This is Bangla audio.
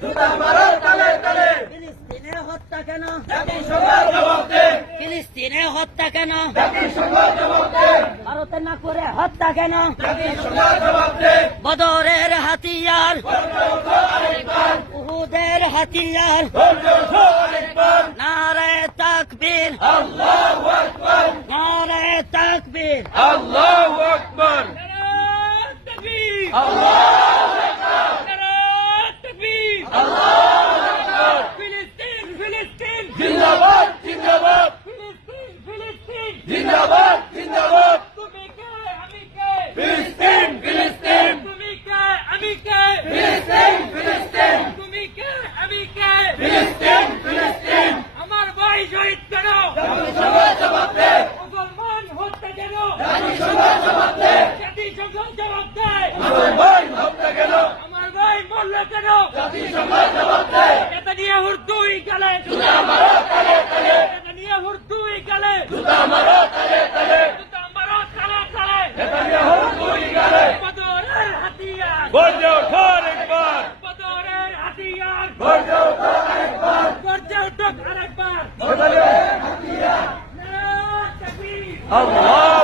জুতা মারো বদরের হাতিয়ার উহুদের হাতিয়ার গর্জে ওঠো আরেকবার নারে তাকবীর আল্লাহু আকবার নারে তাকবীর। আল্লাহু আকবার আল্লাহু আকবার ফিলিস্তিন ফিলিস্তিন জিন্দাবাদ জিন্দাবাদ ফিলিস্তিন ফিলিস্তিন জিন্দাবাদ জিন্দাবাদ। তুমি কে? আমি কে? ফিলিস্তিন ফিলিস্তিন। তুমি কে? আমি কে? ফিলিস্তিন ফিলিস্তিন। তুমি কে? আমি কে? ফিলিস্তিন ফিলিস্তিন। আমার ভাই শহীদ কেন? জাতিসংঘ জবাব দে মুসলমান হত্যা কেন? জাতিসংঘ জবাব দে জাতিসংঘ জবাব দেয় আমার ভাই হত্যা কেন? আমার ভাই মরল কেন? জাতিসংঘ জবাব দে নেতানিয়াহুর দুই গালে জুতা মারো তালে তালে নেতানিয়াহুর দুই গালে জুতা মারো তালে তালে জুতা মারো তালে তালে নেতানিয়াহুর দুই গালে বদরের হাতিয়ার ওঠো আরেকবার বদরের হাতিয়ার। গর্জে ওঠো আরেকবার গর্জে উঠুক আরেকবার। নেতানিয়াহুর নারে তাকবীর। আল্লাহু।